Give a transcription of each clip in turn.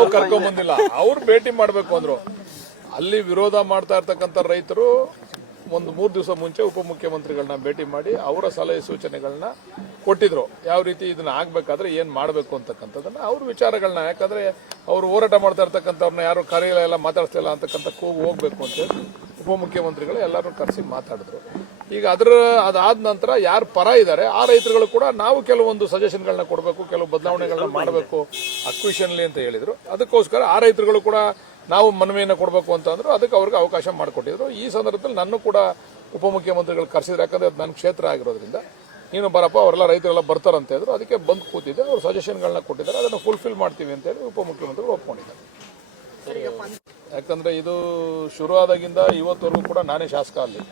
ನಾವು ಕರ್ಕೊಂಡ್ ಬಂದಿಲ್ಲ, ಅವ್ರು ಭೇಟಿ ಮಾಡಬೇಕು ಅಂದ್ರು. ಅಲ್ಲಿ ವಿರೋಧ ಮಾಡ್ತಾ ಇರ್ತಕ್ಕಂಥ ರೈತರು ಒಂದು 3 ದಿವಸ ಮುಂಚೆ ಉಪಮುಖ್ಯಮಂತ್ರಿಗಳನ್ನ ಭೇಟಿ ಮಾಡಿ ಅವರ ಸಲಹೆ ಸೂಚನೆಗಳನ್ನ ಕೊಟ್ಟಿದ್ರು. ಯಾವ ರೀತಿ ಇದನ್ನ ಆಗ್ಬೇಕಾದ್ರೆ ಏನ್ ಮಾಡಬೇಕು ಅಂತಕ್ಕಂಥದ್ದನ್ನ ಅವ್ರ ವಿಚಾರಗಳನ್ನ, ಯಾಕಂದ್ರೆ ಅವರು ಹೋರಾಟ ಮಾಡ್ತಾ ಇರ್ತಕ್ಕಂಥವ್ರನ್ನ ಯಾರು ಕರೆಯಲ್ಲ, ಎಲ್ಲ ಮಾತಾಡ್ತಿಲ್ಲ ಅಂತಕ್ಕಂಥ ಕೂಗು ಹೋಗ್ಬೇಕು ಅಂತೇಳಿ ಉಪಮುಖ್ಯಮಂತ್ರಿಗಳು ಎಲ್ಲರೂ ಕರೆಸಿ ಮಾತಾಡಿದ್ರು. ಈಗ ಅದಾದ ನಂತರ ಯಾರು ಪರ ಇದ್ದಾರೆ ಆ ರೈತರುಗಳು ಕೂಡ ನಾವು ಕೆಲವೊಂದು ಸಜೆಷನ್ಗಳನ್ನ ಕೊಡಬೇಕು, ಕೆಲವು ಬದಲಾವಣೆಗಳನ್ನ ಮಾಡಬೇಕು ಅಕ್ವಿಷನ್ಲಿ ಅಂತ ಹೇಳಿದ್ರು. ಅದಕ್ಕೋಸ್ಕರ ಆ ರೈತರುಗಳು ಕೂಡ ನಾವು ಮನವಿಯನ್ನು ಕೊಡಬೇಕು ಅಂತ ಅಂದ್ರು. ಅದಕ್ಕೆ ಅವ್ರಿಗೆ ಅವಕಾಶ ಮಾಡಿಕೊಟ್ಟಿದ್ರು. ಈ ಸಂದರ್ಭದಲ್ಲಿ ನನ್ನ ಕೂಡ ಉಪಮುಖ್ಯಮಂತ್ರಿಗಳು ಕರೆಸಿದ್ರು, ಯಾಕಂದ್ರೆ ಅದು ನನ್ನ ಕ್ಷೇತ್ರ ಆಗಿರೋದ್ರಿಂದ ನೀನು ಬರಪ್ಪ, ಅವರೆಲ್ಲ ರೈತರೆಲ್ಲ ಬರ್ತಾರಂತ ಹೇಳಿದ್ರು. ಅದಕ್ಕೆ ಬಂದು ಕೂತಿದ್ದೆ, ಅವ್ರು ಸಜೆಷನ್ಗಳನ್ನ ಕೊಟ್ಟಿದ್ದಾರೆ, ಅದನ್ನು ಫುಲ್ಫಿಲ್ ಮಾಡ್ತೀವಿ ಅಂತ ಹೇಳಿ ಉಪಮುಖ್ಯಮಂತ್ರಿಗಳು ಒಪ್ಕೊಂಡಿದ್ದಾರೆ. ಯಾಕಂದ್ರೆ ಇದು ಶುರುವಾದಾಗಿಂದ ಇವತ್ತವರೆಗೂ ಕೂಡ ನಾನೇ ಶಾಸಕ ಅಲ್ಲಿ,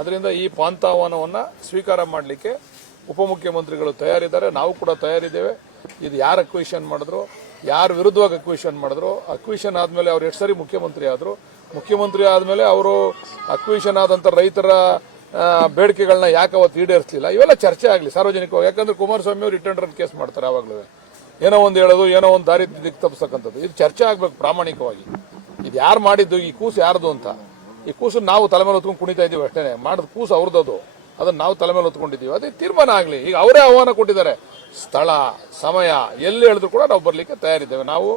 ಅದರಿಂದ ಈ ಪಾಂತಾಹ್ವಾನವನ್ನು ಸ್ವೀಕಾರ ಮಾಡಲಿಕ್ಕೆ ಉಪಮುಖ್ಯಮಂತ್ರಿಗಳು ತಯಾರಿದ್ದಾರೆ, ನಾವು ಕೂಡ ತಯಾರಿದ್ದೇವೆ. ಇದು ಯಾರು ಅಕ್ವಿಷನ್ ಮಾಡಿದ್ರು, ಯಾರು ವಿರುದ್ಧವಾಗಿ ಅಕ್ವಿಷನ್ ಮಾಡಿದ್ರು, ಅಕ್ವಿಷನ್ ಆದಮೇಲೆ ಅವ್ರು ಎಷ್ಟು ಸರಿ ಮುಖ್ಯಮಂತ್ರಿ ಆದರು, ಮುಖ್ಯಮಂತ್ರಿ ಆದಮೇಲೆ ಅವರು ಅಕ್ವಿಷನ್ ಆದಂಥ ರೈತರ ಬೇಡಿಕೆಗಳನ್ನ ಯಾಕೆ ಅವತ್ತು ಈಡೇರಿಸಲಿಲ್ಲ, ಇವೆಲ್ಲ ಚರ್ಚೆ ಆಗಲಿ ಸಾರ್ವಜನಿಕವಾಗಿ. ಯಾಕಂದ್ರೆ ಕುಮಾರಸ್ವಾಮಿ ಅವರು ರಿಟರ್ನ್ ರನ್ ಕೇಸ್ ಮಾಡ್ತಾರೆ ಯಾವಾಗಲೂ, ಏನೋ ಒಂದು ಹೇಳೋದು, ಏನೋ ಒಂದು ದಾರಿ ದಿಕ್ಕು ತಪ್ಪಿಸ್ತಕ್ಕಂಥದ್ದು. ಇದು ಚರ್ಚೆ ಆಗಬೇಕು ಪ್ರಾಮಾಣಿಕವಾಗಿ. ಇದು ಯಾರು ಮಾಡಿದ್ದು, ಈ ಕೂಸು ಯಾರ್ದು ಅಂತ. ಈ ಕೂಸು ನಾವು ತಲೆ ಮೇಲೆ ಹೊತ್ಕೊಂಡು ಕುಣಿತಾ ಇದ್ದೀವಿ ಅಷ್ಟೇ, ಮಾಡಿದ ಕೂಸು ಅವ್ರದ್ದು, ಅದನ್ನ ನಾವು ತಲೆ ಮೇಲೆ ಹೊತ್ಕೊಂಡಿದ್ದೀವಿ. ಅದೇ ತೀರ್ಮಾನ ಆಗಲಿ. ಈಗ ಅವರೇ ಆಹ್ವಾನ ಕೊಟ್ಟಿದ್ದಾರೆ, ಸ್ಥಳ ಸಮಯ ಎಲ್ಲಿ ಹೇಳಿದ್ರು ಕೂಡ ನಾವು ಬರಲಿಕ್ಕೆ ತಯಾರಿದ್ದೇವೆ. ನಾವು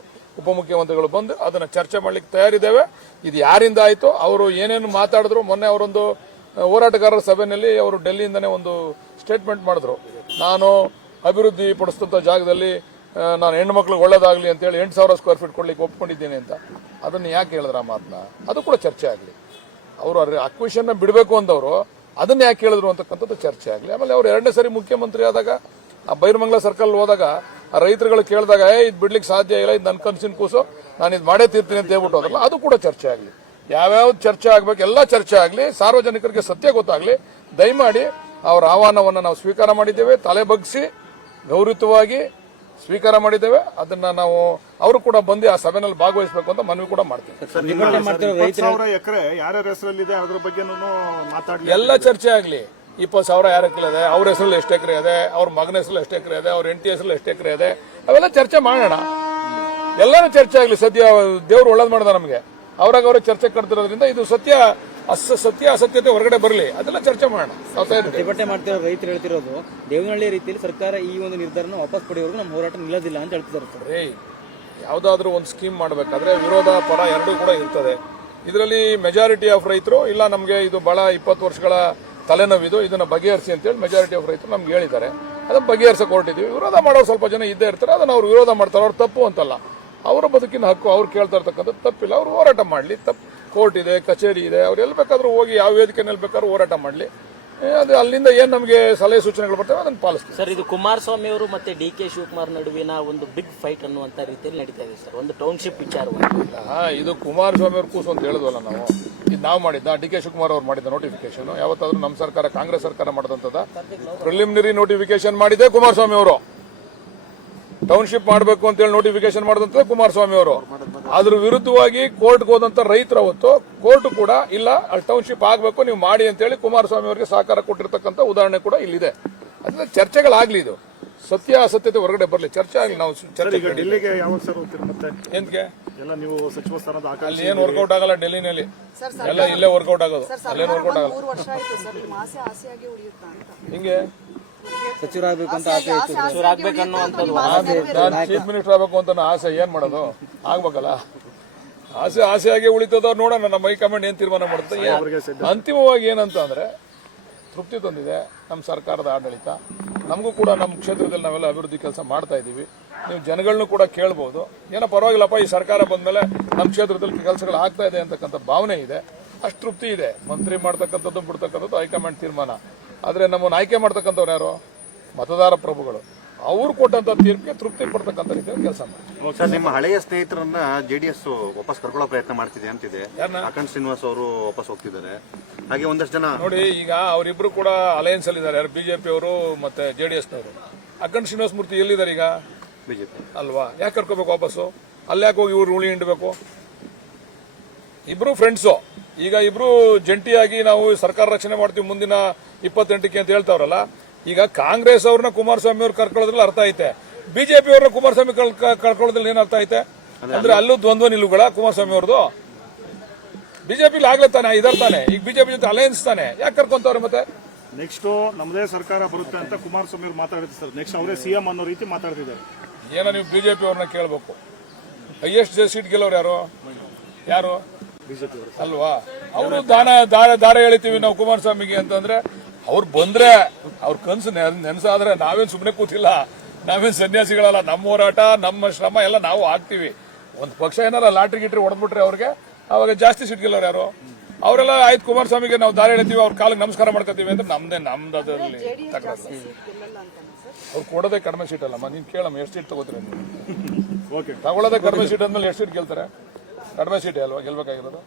ಉಪಮುಖ್ಯಮಂತ್ರಿಗಳು ಬಂದು ಅದನ್ನ ಚರ್ಚೆ ಮಾಡಲಿಕ್ಕೆ ತಯಾರಿದ್ದೇವೆ. ಇದು ಯಾರಿಂದ ಆಯಿತು, ಅವರು ಏನೇನು ಮಾತಾಡಿದ್ರು, ಮೊನ್ನೆ ಅವರೊಂದು ಹೋರಾಟಗಾರರ ಸಭೆಯಲ್ಲಿ ಅವರು ಡೆಲ್ಲಿಯಿಂದನೇ ಒಂದು ಸ್ಟೇಟ್ಮೆಂಟ್ ಮಾಡಿದ್ರು, ನಾನು ಅಭಿವೃದ್ಧಿ ಪಡಿಸಿದಂಥ ಜಾಗದಲ್ಲಿ ನಾನು ಹೆಣ್ಣುಮಕ್ಳಿಗೆ ಒಳ್ಳೇದಾಗಲಿ ಅಂತೇಳಿ 8,000 ಸ್ಕ್ವೇರ್ ಫೀಟ್ ಕೊಡ್ಲಿಕ್ಕೆ ಒಪ್ಕೊಂಡಿದ್ದೇನೆ ಅಂತ. ಅದನ್ನು ಯಾಕೆ ಹೇಳಿದ್ರ ಆ ಮಾತನ್ನ, ಅದು ಕೂಡ ಚರ್ಚೆ ಆಗಲಿ. ಅವರು ಅಕ್ವಿಷನ್ ಬಿಡಬೇಕು ಅಂದವರು ಅದನ್ನ ಯಾಕೆ ಹೇಳಿದ್ರು ಅಂತಕ್ಕಂಥದ್ದು ಚರ್ಚೆ ಆಗಲಿ. ಆಮೇಲೆ ಅವ್ರು 2ನೇ ಸರಿ ಮುಖ್ಯಮಂತ್ರಿ ಆದಾಗ ಆ ಬೈರಮಂಗಲ ಸರ್ಕಲ್ ಹೋದಾಗ ಆ ರೈತರುಗಳು ಕೇಳಿದಾಗ ಇದು ಬಿಡ್ಲಿಕ್ಕೆ ಸಾಧ್ಯ ಇಲ್ಲ, ಇದು ನನ್ನ ಕನಸಿನ ಕೂಸು, ನಾನು ಇದು ಮಾಡೇ ತೀರ್ತೀನಿ ಅಂತ ಹೇಳ್ಬಿಟ್ಟು ಹೋದ್ರಲ್ಲ, ಅದು ಕೂಡ ಚರ್ಚೆ ಆಗಲಿ. ಯಾವ್ಯಾವ್ದು ಚರ್ಚೆ ಆಗ್ಬೇಕು ಎಲ್ಲ ಚರ್ಚೆ ಆಗಲಿ, ಸಾರ್ವಜನಿಕರಿಗೆ ಸತ್ಯ ಗೊತ್ತಾಗಲಿ. ದಯಮಾಡಿ ಅವರ ಆಹ್ವಾನವನ್ನು ನಾವು ಸ್ವೀಕಾರ ಮಾಡಿದ್ದೇವೆ, ತಲೆ ಬಗ್ಗಿಸಿ ಗೌರವಯುತವಾಗಿ ಸ್ವೀಕಾರ ಮಾಡಿದ್ದೇವೆ. ಅದನ್ನ ನಾವು ಅವರು ಕೂಡ ಬಂದು ಆ ಸಭೆಯಲ್ಲಿ ಭಾಗವಹಿಸಬೇಕು ಅಂತ ಮನವಿ ಕೂಡ ಮಾಡ್ತೀವಿ. ಎಲ್ಲ ಚರ್ಚೆ ಆಗಲಿ. 20,000 ಯಾರ ಎಕರೆ ಇದೆ, ಅವ್ರ ಹೆಸರಲ್ಲಿ ಎಷ್ಟು ಎಕರೆ ಇದೆ, ಅವ್ರ ಮಗನ ಹೆಸರಲ್ಲಿ ಎಷ್ಟು ಎಕರೆ ಇದೆ, ಅವ್ರ ಹೆಂಡತಿ ಹೆಸರಲ್ಲಿ ಎಷ್ಟು ಎಕರೆ ಇದೆ, ಅವೆಲ್ಲ ಚರ್ಚೆ ಮಾಡೋಣ. ಎಲ್ಲರೂ ಚರ್ಚೆ ಆಗಲಿ. ಸದ್ಯ ದೇವ್ರು ಒಳ್ಳೇದು ಮಾಡಿದ ನಮಗೆ, ಅವ್ರಾಗ ಅವರೇ ಚರ್ಚೆ ಕಡ್ತಿರೋದ್ರಿಂದ ಇದು ಸತ್ಯ ಅಸತ್ಯತೆ ಹೊರಗಡೆ ಬರಲಿ, ಅದೆಲ್ಲ ಚರ್ಚೆ ಮಾಡೋಣ. ಪ್ರತಿಭಟನೆ ಮಾಡ್ತಿರೋ ರೈತರು ಹೇಳ್ತಿರೋದು, ದೇವನಹಳ್ಳಿ ರೀತಿಯಲ್ಲಿ ಸರ್ಕಾರ ಈ ಒಂದು ನಿರ್ಧಾರನ ವಾಪಸ್ ಪಡೆಯೋವರೆಗೂ ನಮ್ಮ ಹೋರಾಟ ನಿಲ್ಲೋದಿಲ್ಲ ಅಂತ ಹೇಳ್ತಿದ್ದಾರೆ. ಯಾವ್ದಾದ್ರು ಒಂದು ಸ್ಕೀಮ್ ಮಾಡಬೇಕಾದ್ರೆ ವಿರೋಧ ಪರ ಎರಡೂ ಕೂಡ ಇರ್ತದೆ. ಇದರಲ್ಲಿ ಮೆಜಾರಿಟಿ ಆಫ್ ರೈತರು ಇಲ್ಲ, ನಮಗೆ ಇದು ಬಹಳ 20 ವರ್ಷಗಳ ತಲೆನೋವಿದು, ಇದನ್ನ ಬಗೆಹರಿಸಿ ಅಂತೇಳಿ ಮೆಜಾರಿಟಿ ಆಫ್ ರೈತರು ನಮ್ಗೆ ಹೇಳಿದ್ದಾರೆ. ಅದನ್ನ ಬಗೆಹರಿಸಕ್ಕೆ ಹೊರಟಿದ್ದೀವಿ. ವಿರೋಧ ಮಾಡೋರು ಸ್ವಲ್ಪ ಜನ ಇದ್ದೇ ಇರ್ತಾರೆ, ಅದನ್ನ ಅವ್ರು ವಿರೋಧ ಮಾಡ್ತಾರೆ. ಅವ್ರು ತಪ್ಪು ಅಂತಲ್ಲ, ಅವರ ಬದುಕಿನ ಹಕ್ಕು, ಅವ್ರು ಕೇಳ್ತಾ ಇರ್ತಕ್ಕಂಥದ್ದು ತಪ್ಪಿಲ್ಲ. ಅವ್ರು ಹೋರಾಟ ಮಾಡಲಿ. ಕೋರ್ಟ್ ಇದೆ, ಕಚೇರಿ ಇದೆ, ಅವ್ರು ಎಲ್ಲಿ ಬೇಕಾದ್ರೂ ಹೋಗಿ ಯಾವ ವೇದಿಕೆಯಲ್ಲಿ ಬೇಕಾದ್ರೂ ಹೋರಾಟ ಮಾಡಲಿ. ಅದು ಅಲ್ಲಿಂದ ಏನ್ ನಮಗೆ ಸಲಹೆ ಸೂಚನೆಗಳು ಬರ್ತವೆ ಅದನ್ನು ಪಾಲಿಸ್ತೀವಿ. ಸರ್, ಇದು ಕುಮಾರಸ್ವಾಮಿ ಅವರು ಮತ್ತೆ ಡಿ.ಕೆ. ಶಿವಕುಮಾರ್ ನಡುವಿನ ಒಂದು ಬಿಗ್ ಫೈಟ್ ಅನ್ನುವಂತ ರೀತಿಯಲ್ಲಿ ನಡೀತಾ ಇದೆ ಸರ್, ಒಂದು ಟೌನ್ಶಿಪ್ ವಿಚಾರವಾಗಿ. ಇದು ಕುಮಾರಸ್ವಾಮಿ ಅವ್ರ ಕೂಸು ಅಂತ ಹೇಳಿದ್ವಲ್ಲ ನಾವು, ಇದು ನಾವು ಮಾಡಿದ್ದ, ಡಿ.ಕೆ. ಶಿವಕುಮಾರ್ ಅವ್ರು ಮಾಡಿದ ನೋಟಿಫಿಕೇಶನ್. ಯಾವತ್ತಾದ್ರೂ ನಮ್ಮ ಸರ್ಕಾರ, ಕಾಂಗ್ರೆಸ್ ಸರ್ಕಾರ ಮಾಡಿದಂತದ ಪ್ರಿಲಿಮಿನರಿ ನೋಟಿಫಿಕೇಶನ್ ಮಾಡಿದೆ ಕುಮಾರಸ್ವಾಮಿ ಅವರು. ಟೌನ್ಶಿಪ್ ಮಾಡಬೇಕು ಅಂತ ಹೇಳಿ ನೋಟಿಫಿಕೇಶನ್ ಮಾಡಿದಂತ ಕುಮಾರಸ್ವಾಮಿ ಅವರು. ಅದ್ರ ವಿರುದ್ಧವಾಗಿ ಕೋರ್ಟ್ಗೆ ಹೋದಂತ ರೈತರು ಅವತ್ತು ಕೋರ್ಟ್ ಕೂಡ ಇಲ್ಲ, ಅಲ್ಲಿ ಟೌನ್ಶಿಪ್ ಆಗಬೇಕು, ನೀವು ಮಾಡಿ ಅಂತ ಹೇಳಿ ಕುಮಾರಸ್ವಾಮಿ ಅವರಿಗೆ ಸಹಕಾರ ಕೊಟ್ಟಿರ್ತಕ್ಕಂಥ ಉದಾಹರಣೆ ಕೂಡ ಇಲ್ಲಿದೆ. ಅದರಿಂದ ಚರ್ಚೆಗಳಾಗ್ಲಿ, ಇದು ಸತ್ಯ ಅಸತ್ಯತೆ ಹೊರಗಡೆ ಬರಲಿ, ಚರ್ಚೆ ಆಗಲಿ. ನಾವು ಡೆಲ್ಲಿಗೆ ಯಾವಾಗ ಸರ್ ಹೋಗ್ತೀರಿ ಮತ್ತೆ? ಎಂತಕ್ಕೆ ಎಲ್ಲ ನೀವು ಸಚಿವ ಸ್ಥಾನದ ಅಲ್ಲಿ ಏನು ವರ್ಕೌಟ್ ಆಗಲ್ಲ. ಡೆಲ್ಲಿನಲ್ಲಿ ಎಲ್ಲ ಇಲ್ಲೇ ವರ್ಕೌಟ್ ಆಗೋದು, ಅಲ್ಲೇನು ವರ್ಕೌಟ್ ಆಗಲ್ಲ. ಹಿಂಗೆ ಸಚಿವರಾಗಬೇಕು ಅಂತ ಆಸೆ ಇತ್ತು, ನಾನು ಚೀಫ್ ಮಿನಿಸ್ಟರ್ ಆಗಬೇಕು ಅಂತ ಆಸೆ. ಏನ್ ಮಾಡೋದು, ಆಗ್ಬೇಕಲ್ಲ. ಆಸೆಯಾಗಿ ಉಳಿತದ ನೋಡೋಣ, ನಮ್ಮ ಹೈಕಮಾಂಡ್ ಏನ್ ತೀರ್ಮಾನ ಮಾಡುತ್ತೆ. ಅಂತಿಮವಾಗಿ ಏನಂತ ಅಂದ್ರೆ ತೃಪ್ತಿ ತಂದಿದೆ ನಮ್ಮ ಸರ್ಕಾರದ ಆಡಳಿತ. ನಮಗೂ ಕೂಡ ನಮ್ಮ ಕ್ಷೇತ್ರದಲ್ಲಿ ನಾವೆಲ್ಲ ಅಭಿವೃದ್ಧಿ ಕೆಲಸ ಮಾಡ್ತಾ ಇದ್ದೀವಿ. ನೀವು ಜನಗಳನ್ನೂ ಕೂಡ ಕೇಳ್ಬೋದು, ಏನೋ ಪರವಾಗಿಲ್ಲಪ್ಪ, ಈ ಸರ್ಕಾರ ಬಂದ್ಮೇಲೆ ನಮ್ಮ ಕ್ಷೇತ್ರದಲ್ಲಿ ಕೆಲಸಗಳು ಆಗ್ತಾ ಇದೆ ಅಂತಕ್ಕಂಥ ಭಾವನೆ ಇದೆ. ಅಷ್ಟು ತೃಪ್ತಿ ಇದೆ. ಮಂತ್ರಿ ಮಾಡ್ತಕ್ಕಂಥದ್ದು ಬಿಡ್ತಕ್ಕಂಥದ್ದು ಹೈಕಮಾಂಡ್ ತೀರ್ಮಾನ. ಆದ್ರೆ ನಮ್ಮನ್ನು ಆಯ್ಕೆ ಮಾಡ್ತಕ್ಕಂಥವ್ರು ಯಾರು? ಮತದಾರ ಪ್ರಭುಗಳು. ಅವ್ರು ಕೊಟ್ಟಂತ ತೀರ್ಪಿಗೆ ತೃಪ್ತಿ ಪಡ್ತಕ್ಕಂಥ ರೀತಿಯಲ್ಲಿ ಕೆಲಸ ಮಾಡಿ. ನಿಮ್ಮ ಹಳೆಯ ಸ್ನೇಹಿತರನ್ನ ಜೆಡಿಎಸ್ ವಾಪಸ್ ಕರ್ಕೊಳ್ಳೋ ಪ್ರಯತ್ನ ಮಾಡ್ತಿದೆ ಅಂತಿದೆ. ಅಖಂಡ್ ಶ್ರೀನಿವಾಸ್ ಅವರು ವಾಪಸ್ ಹೋಗ್ತಿದ್ದಾರೆ. ಹಾಗೆ ಒಂದಷ್ಟು ಜನ ನೋಡಿ, ಈಗ ಅವರಿಬ್ರು ಕೂಡ ಅಲಯನ್ಸ್ ಅಲ್ಲಿ ಇದ್ದಾರೆ. ಯಾರು? ಬಿಜೆಪಿ ಅವರು ಮತ್ತೆ ಜೆಡಿಎಸ್ನವರು. ಅಖಂಡ್ ಶ್ರೀನಿವಾಸ ಮೂರ್ತಿ ಎಲ್ಲಿದ್ದಾರೆ ಈಗ? ಬಿಜೆಪಿ ಅಲ್ವಾ? ಯಾಕೆ ಕರ್ಕೋಬೇಕು ವಾಪಸ್ಸು? ಅಲ್ಯಾಕೆ ಹೋಗಿ ಇವ್ರು ಉಳಿ ಹಿಂಡಬೇಕು? ಇಬ್ರು ಫ್ರೆಂಡ್ಸು. ಈಗ ಇಬ್ರು ಜಂಟಿಯಾಗಿ ನಾವು ಸರ್ಕಾರ ರಚನೆ ಮಾಡ್ತೀವಿ ಮುಂದಿನ 28ಕ್ಕೆ ಅಂತ ಹೇಳ್ತಾವ್ರಲ್ಲ. ಈಗ ಕಾಂಗ್ರೆಸ್ ಅವ್ರನ್ನ ಕುಮಾರಸ್ವಾಮಿ ಅವ್ರು ಕರ್ಕೊಳ್ಳೋದ್ರಲ್ಲಿ ಅರ್ಥ ಐತೆ, ಬಿಜೆಪಿ ಅವ್ರನ್ನ ಕುಮಾರಸ್ವಾಮಿ ಕರ್ಕೊಳ್ಳೋದ್ರಲ್ಲಿ ಏನ್ ಅರ್ಥ ಐತೆ? ಅಂದ್ರೆ ಅಲ್ಲೂ ದ್ವಂದ್ವ ನಿಲುವುಗಳ ಕುಮಾರಸ್ವಾಮಿ ಅವ್ರದ್ದು ಬಿಜೆಪಿ ಆಗ್ಲೇ ತಾನೆ ಇದರ್ ತಾನೆ ಈಗ ಬಿಜೆಪಿ ಜೊತೆ ಅಲಯನ್ಸ್ ತಾನೆ ಯಾಕೆ ಕರ್ಕೊಂತವ್ರೆ ಮತ್ತೆ ನೆಕ್ಸ್ಟ್ ನಮ್ಮದೇ ಸರ್ಕಾರ ಬರುತ್ತೆ ಅಂತ ಕುಮಾರಸ್ವಾಮಿ ಅವರು ಮಾತಾಡಿದ್ರು ಸರ್. ನೆಕ್ಸ್ಟ್ ಅವರೇ ಸಿಎಂ ಅನ್ನೋ ರೀತಿ ಮಾತಾಡ್ತಿದ್ದಾರೆ. ಏನೋ ನೀವು ಬಿಜೆಪಿ ಅವ್ರನ್ನ ಕೇಳಬೇಕು. ಹೈಯೆಸ್ಟ್ ಸೀಟ್ ಗೆಲ್ಲೋರು ಯಾರು ಬಿಜೆಪಿ ಅಲ್ವಾ? ಅವರು ದಾರ ಎಳಿತೀವಿ ನಾವು ಕುಮಾರಸ್ವಾಮಿಗೆ ಅಂತಂದ್ರೆ ಅವ್ರು ಬಂದ್ರೆ ಅವ್ರ ಕನ್ಸು ನೆನಸಾದ್ರೆ ನಾವೇನ್ ಸುಮ್ಮನೆ ಕೂತಿಲ್ಲ, ನಾವೇನ್ ಸನ್ಯಾಸಿಗಳಲ್ಲ. ನಮ್ಮ ಹೋರಾಟ ನಮ್ಮ ಶ್ರಮ ಎಲ್ಲ ನಾವು ಹಾಕ್ತಿವಿ. ಒಂದು ಪಕ್ಷ ಏನಾರ ಲಾಟ್ರಿ ಗಿಟ್ರಿ ಹೊಡೆದ್ಬಿಟ್ರೆ ಅವ್ರಿಗೆ ಅವಾಗ ಜಾಸ್ತಿ ಸೀಟ್ ಗೆಲ್ಲೋರು ಯಾರು? ಅವರೆಲ್ಲ ಆಯ್ತು ಕುಮಾರಸ್ವಾಮಿಗೆ ನಾವು ದಾರಿ ಎಳಿತೀವಿ, ಅವ್ರ ಕಾಲಿಗೆ ನಮಸ್ಕಾರ ಮಾಡ್ಕೋತೀವಿ ಅಂದ್ರೆ ನಮ್ದು ಅದರಲ್ಲಿ ತಗೊಳ್ಳಲ್ಲ. ಅವ್ರು ಕೊಡೋದೇ ಕಡಿಮೆ ಸೀಟ್ ಅಲ್ಲಮ್ಮ. ನೀನ್ ಕೇಳಮ್ಮ ಎಷ್ಟು ಸೀಟ್ ತಗೋತೀರ ನೀವು? ಓಕೆ ತಗೊಳ್ಳೋದೇ ಕಡಿಮೆ ಸೀಟ್ ಅಂದ್ಮೇಲೆ ಎಷ್ಟು ಸೀಟ್ ಗೆಲ್ತಾರೆ? ಕಡಿಮೆ ಸೀಟ್ ಅಲ್ವಾ ಗೆಲ್ಬೇಕಾಗಿರೋದು?